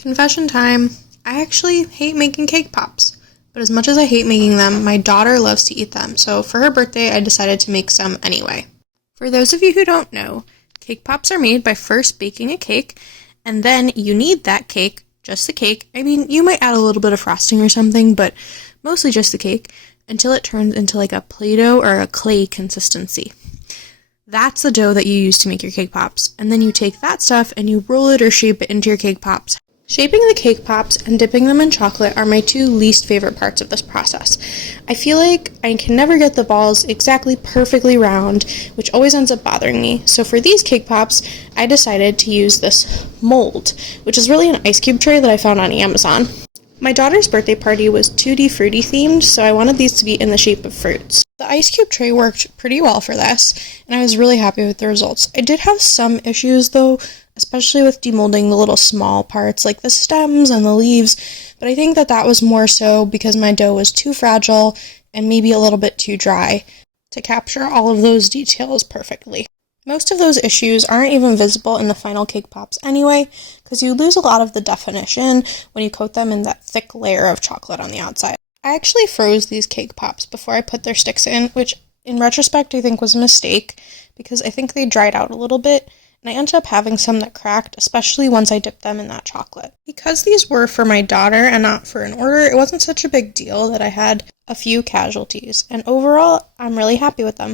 Confession time. I actually hate making cake pops, but as much as I hate making them, my daughter loves to eat them, so for her birthday I decided to make some anyway. For those of you who don't know, cake pops are made by first baking a cake, and then you knead that cake, just the cake, I mean you might add a little bit of frosting or something, but mostly just the cake, until it turns into like a Play-Doh or a clay consistency. That's the dough that you use to make your cake pops, and then you take that stuff and you roll it or shape it into your cake pops. Shaping the cake pops and dipping them in chocolate are my two least favorite parts of this process. I feel like I can never get the balls exactly perfectly round, which always ends up bothering me. So for these cake pops, I decided to use this mold, which is really an ice cube tray that I found on Amazon. My daughter's birthday party was Twottifruity themed, so I wanted these to be in the shape of fruits. The ice cube tray worked pretty well for this, and I was really happy with the results. I did have some issues though, especially with demolding the little small parts like the stems and the leaves, but I think that was more so because my dough was too fragile and maybe a little bit too dry to capture all of those details perfectly. Most of those issues aren't even visible in the final cake pops anyway, because you lose a lot of the definition when you coat them in that thick layer of chocolate on the outside. I actually froze these cake pops before I put their sticks in, which in retrospect I think was a mistake, because I think they dried out a little bit, and I ended up having some that cracked, especially once I dipped them in that chocolate. Because these were for my daughter and not for an order, it wasn't such a big deal that I had a few casualties, and overall, I'm really happy with them.